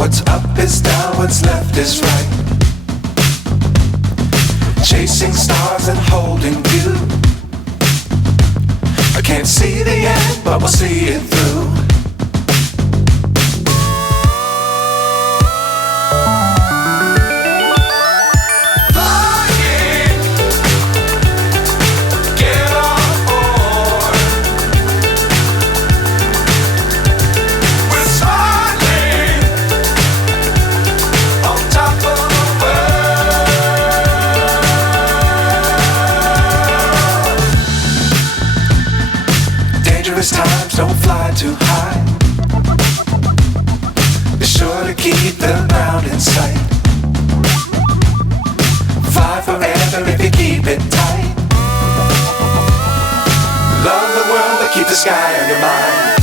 What's up is down, what's left is right. Chasing stars and holding you. I can't see the end, but we'll see it through. Dangerous times, don't fly too high. Be sure to keep the ground in sight. Fly forever if you keep it tight. Love the world, but keep the sky on your mind.